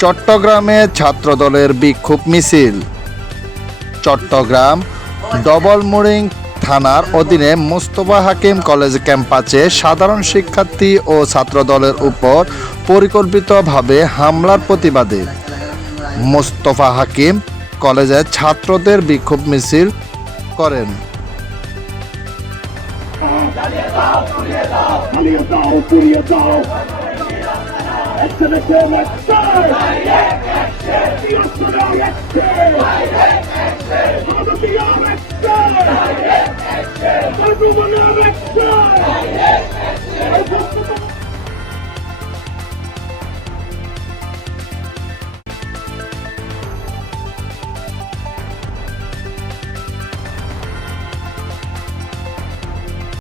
চট্টগ্রামে ছাত্রদলের বিক্ষোভ মিছিল। চট্টগ্রাম ডবল মোরিং থানার অধীনে মোস্তফা হাকিম কলেজ ক্যাম্পাসে সাধারণ শিক্ষার্থী ও ছাত্রদলের উপর পরিকল্পিতভাবে হামলার প্রতিবাদে মোস্তফা হাকিম কলেজের ছাত্রদের বিক্ষোভ মিছিল করেন। Esto no es un actor. Dios no lo voy a hacer. Vamos a ti, yo me estoy. Vamos a ti, yo me estoy.